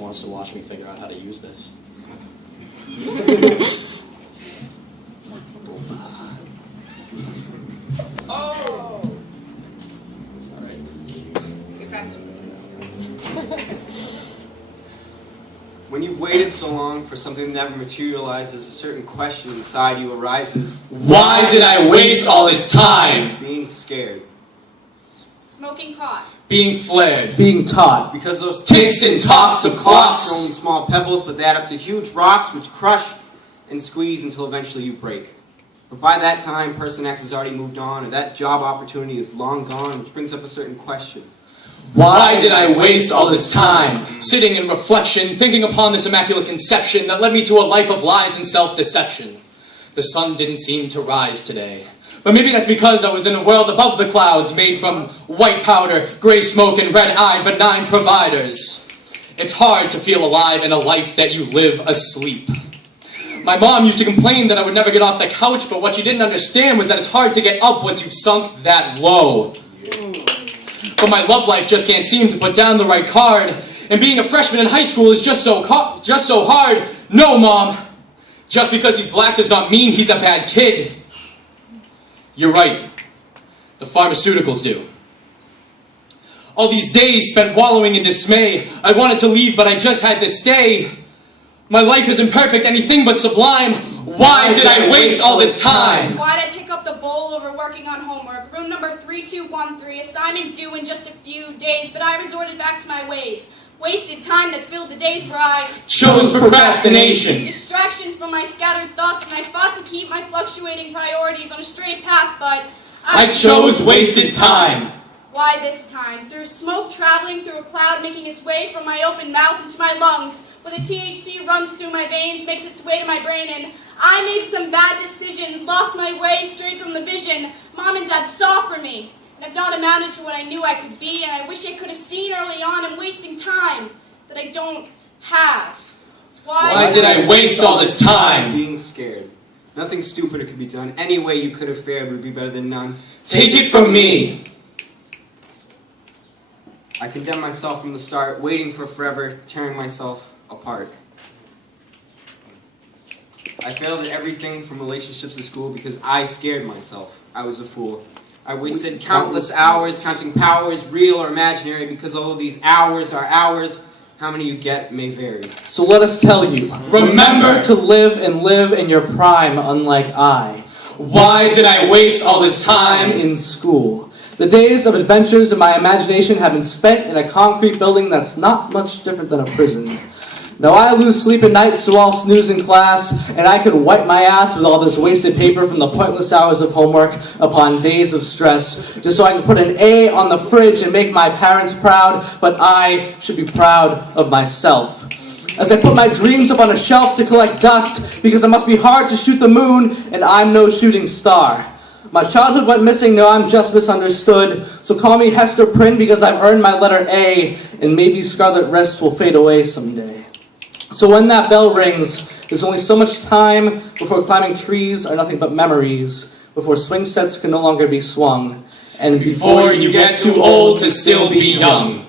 Who wants to watch me figure out how to use this? Oh! All right. Good practice. When you've waited so long for something that never materializes, a certain question inside you arises. Why did I waste all this time? Being scared. Smoking pot. Being flared. Being taught. Because those Ticks and talks of are clocks. only small pebbles, but they add up to huge rocks which crush and squeeze until eventually you break. But by that time, person X has already moved on, or that job opportunity is long gone, which brings up a certain question. Why did I waste all this time, sitting in reflection, thinking upon this immaculate conception that led me to a life of lies and self-deception? The sun didn't seem to rise today. But maybe that's because I was in a world above the clouds, made from white powder, gray smoke, and red-eyed benign providers. It's hard to feel alive in a life that you live asleep. My mom used to complain that I would never get off the couch, but what she didn't understand was that it's hard to get up once you've sunk that low. But my love life just can't seem to put down the right card. And being a freshman in high school is just so hard. No, Mom. Just because he's black does not mean he's a bad kid. You're right. The pharmaceuticals do. All these days spent wallowing in dismay. I wanted to leave, but I just had to stay. My life isn't perfect, anything but sublime. Why did I waste all this time? Why'd I pick up the bowl over working on homework? Room number 3213, assignment due in just a few days, but I resorted back to my ways. Wasted time that filled the days where I chose procrastination. Distraction from my scattered thoughts, and I fought to keep my fluctuating priorities on a straight path, but I chose wasted time. Why this time? Through smoke traveling through a cloud, making its way from my open mouth into my lungs. Where the THC runs through my veins, makes its way to my brain, and I made some bad decisions, lost my way, strayed from the vision Mom and Dad saw for me. And I've not amounted to what I knew I could be, and I wish I could have seen early on. I'm wasting time that I don't have. Why did I waste all this time? Being scared. Nothing stupider could be done. Any way you could have fared would be better than none. Take it from me. I condemned myself from the start, waiting for forever, tearing myself apart. I failed at everything from relationships to school because I scared myself. I was a fool. I wasted countless hours counting powers, real or imaginary, because although these hours are ours, how many you get may vary. So let us tell you, remember to live and live in your prime, unlike I. Why did I waste all this time in school? The days of adventures in my imagination have been spent in a concrete building that's not much different than a prison. Now I lose sleep at night, so I'll snooze in class, and I could wipe my ass with all this wasted paper from the pointless hours of homework upon days of stress, just so I can put an A on the fridge and make my parents proud, but I should be proud of myself. As I put my dreams up on a shelf to collect dust, because it must be hard to shoot the moon, and I'm no shooting star. My childhood went missing, no, I'm just misunderstood, so call me Hester Prynne because I've earned my letter A, and maybe scarlet wrists will fade away someday. So when that bell rings, there's only so much time before climbing trees are nothing but memories, before swing sets can no longer be swung, and before you get too old to still be young.